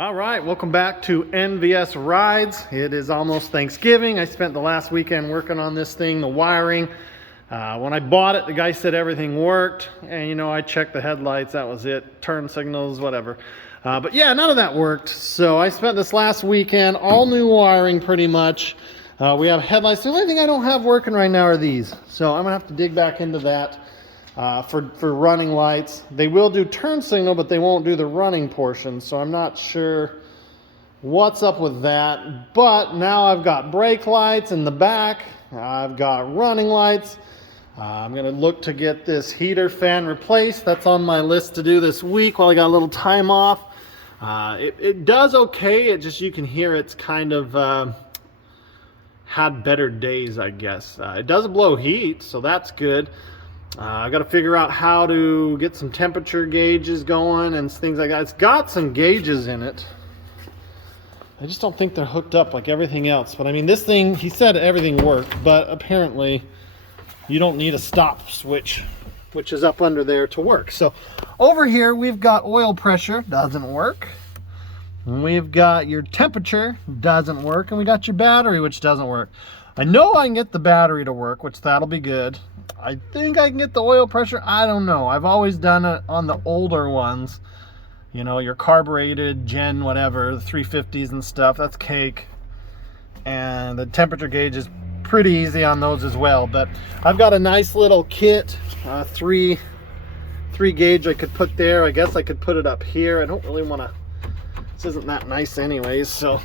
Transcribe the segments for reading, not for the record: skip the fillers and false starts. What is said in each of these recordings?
All right, welcome back to NVS Rides. It is almost Thanksgiving. I spent the last weekend working on this thing, the wiring. When I bought it, the guy said everything worked, and you know, I checked the headlights, that was it, turn signals, whatever. But yeah, none of that worked. So I spent this last weekend, all new wiring pretty much. We have headlights. The only thing I don't have working right now are these. So I'm gonna have to dig back into that. For running lights. They will do turn signal, but they won't do the running portion, so I'm not sure what's up with that. But now I've got brake lights in the back, I've got running lights. I'm gonna look to get this heater fan replaced. That's on my list to do this week while I got a little time off. It does okay, it just, you can hear it's kind of had better days, I guess. It does blow heat, so that's good. I got to figure out how to get some temperature gauges going and things like that. It's got some gauges in it. I just don't think they're hooked up like everything else. But I mean, this thing, he said everything worked, but apparently you don't need a stop switch, which is up under there, to work. So over here, we've got oil pressure, doesn't work. And we've got your temperature, doesn't work. And we got your battery, which doesn't work. I know I can get the battery to work, which that'll be good. I think I can get the oil pressure. I don't know. I've always done it on the older ones. You know, your carbureted gen whatever, the 350s and stuff. That's cake. And the temperature gauge is pretty easy on those as well. But I've got a nice little kit, three gauge I could put there. I guess I could put it up here. I don't really want to. This isn't that nice anyways, so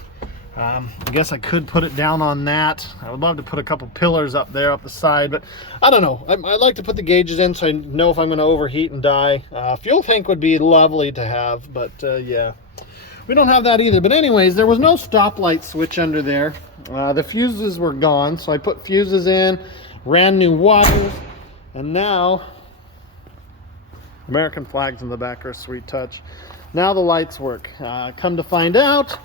I guess I could put it down on that. I would love to put a couple pillars up there up the side, but I don't know. I like to put the gauges in so I know if I'm going to overheat and die. Fuel tank would be lovely to have, but yeah, we don't have that either. But anyways, there was no stoplight switch under there. The fuses were gone, so I put fuses in, ran new wires, and now American flags in the back are a sweet touch. Now the lights work. Come to find out,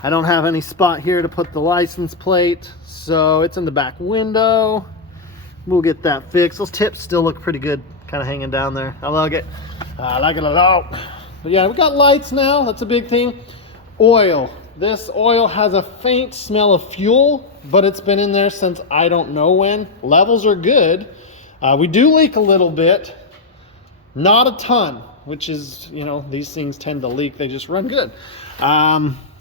I don't have any spot here to put the license plate, so it's in the back window. We'll get that fixed. Those tips still look pretty good, kind of hanging down there. I like it. I like it a lot. But yeah, we got lights now. That's a big thing. Oil. This oil has a faint smell of fuel, but it's been in there since I don't know when. Levels are good. We do leak a little bit. Not a ton, which is, you know, these things tend to leak. They just run good.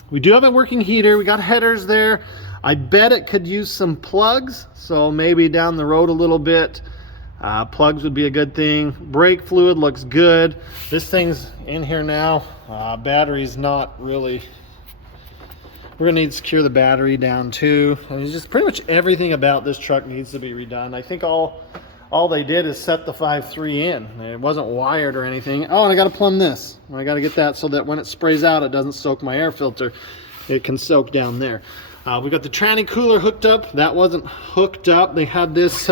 We do have a working heater. We got headers there. I bet it could use some plugs, so maybe down the road a little bit. Plugs would be a good thing. Brake fluid looks good. This thing's in here now. Battery's not really. We're gonna need to secure the battery down too. I mean, just pretty much everything about this truck needs to be redone. I think all they did is set the 5.3 in. It wasn't wired or anything. Oh, and I got to plumb this. I got to get that so that when it sprays out, it doesn't soak my air filter. It can soak down there. We got the tranny cooler hooked up. That wasn't hooked up. They had this,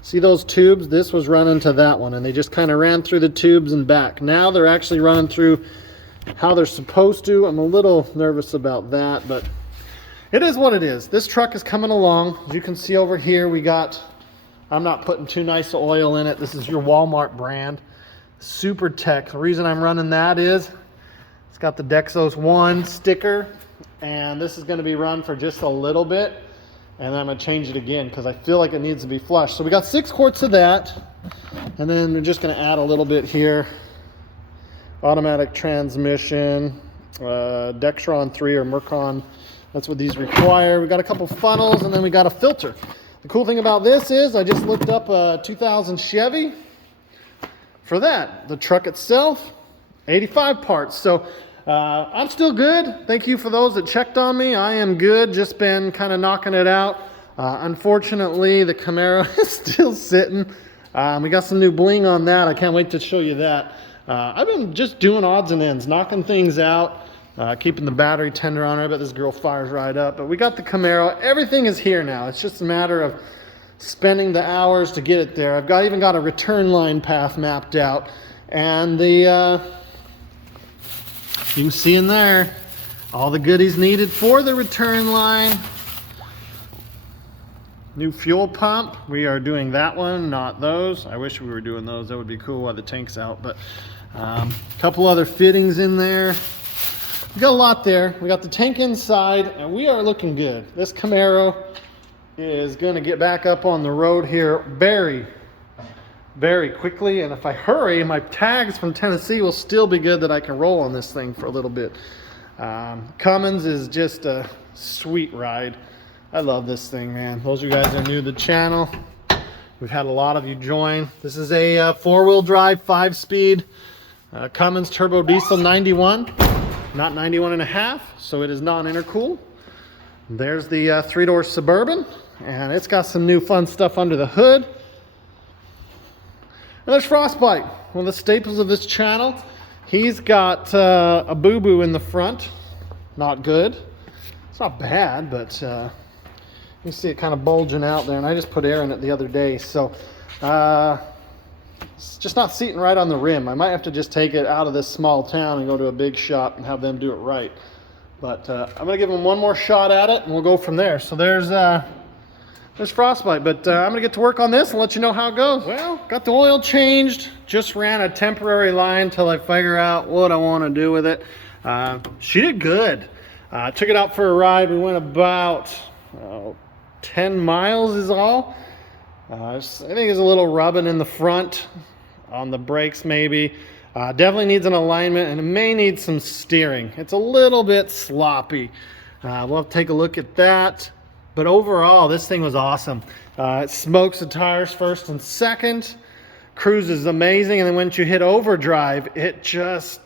see those tubes? This was running to that one, and they just kind of ran through the tubes and back. Now they're actually running through how they're supposed to. I'm a little nervous about that, but it is what it is. This truck is coming along. As you can see over here, we got, I'm not putting too nice oil in it. This is your Walmart brand, Super Tech. The reason I'm running that is it's got the Dexos 1 sticker, and this is going to be run for just a little bit, and then I'm going to change it again because I feel like it needs to be flushed. So we got 6 quarts of that, and then we're just going to add a little bit here. Automatic transmission, Dextron 3 or Mercon. That's what these require. We got a couple funnels, and then we got a filter. The cool thing about this is I just looked up a 2000 Chevy for that. The truck itself, 85 parts. So I'm still good. Thank you for those that checked on me. I am good. Just been kind of knocking it out. Unfortunately, the Camaro is still sitting. We got some new bling on that. I can't wait to show you that. I've been just doing odds and ends, knocking things out. Keeping the battery tender on her. I bet this girl fires right up. But we got the Camaro. Everything is here now. It's just a matter of spending the hours to get it there. I've even got a return line path mapped out. And the you can see in there all the goodies needed for the return line. New fuel pump. We are doing that one, not those. I wish we were doing those. That would be cool while the tank's out. But a couple other fittings in there. We got a lot there. We got the tank inside, and we are looking good. This Camaro is going to get back up on the road here very, very quickly. And if I hurry, my tags from Tennessee will still be good that I can roll on this thing for a little bit. Cummins is just a sweet ride. I love this thing, man. Those of you guys that are new to the channel, we've had a lot of you join. This is a four-wheel drive, 5-speed Cummins turbo diesel 91, not 91 and a half, so it is non-intercooled. There's the 3-door Suburban, and it's got some new fun stuff under the hood. And there's Frostbite, one of the staples of this channel. He's got a boo-boo in the front. Not good. It's not bad, but you see it kind of bulging out there, and I just put air in it the other day, so it's just not seating right on the rim. I might have to just take it out of this small town and go to a big shop and have them do it right. But I'm going to give them one more shot at it, and we'll go from there. So there's Frostbite, but I'm going to get to work on this and let you know how it goes. Well, got the oil changed. Just ran a temporary line until I figure out what I want to do with it. She did good. Took it out for a ride. We went about 10 miles is all. I think there's a little rubbing in the front on the brakes maybe. Definitely needs an alignment, and it may need some steering. It's a little bit sloppy. We'll have to take a look at that. But overall, this thing was awesome. It smokes the tires first and second. Cruises amazing, and then once you hit overdrive, it just,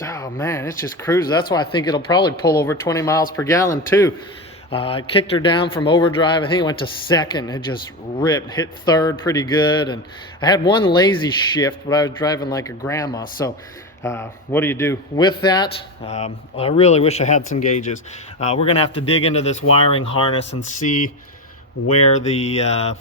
oh man, it's just cruises. That's why I think it'll probably pull over 20 miles per gallon too. I kicked her down from overdrive. I think it went to second. It just ripped, hit third pretty good. And I had one lazy shift, but I was driving like a grandma. So what do you do with that? I really wish I had some gauges. We're going to have to dig into this wiring harness and see where the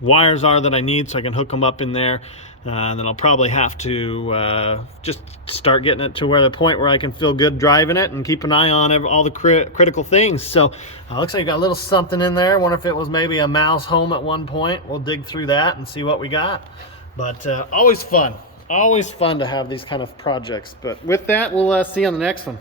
wires are that I need so I can hook them up in there. And then I'll probably have to just start getting it to where the point where I can feel good driving it and keep an eye on all the critical things. So looks like you got a little something in there. Wonder if it was maybe a mouse home at one point. We'll dig through that and see what we got. But always fun to have these kind of projects. But with that, we'll see you on the next one.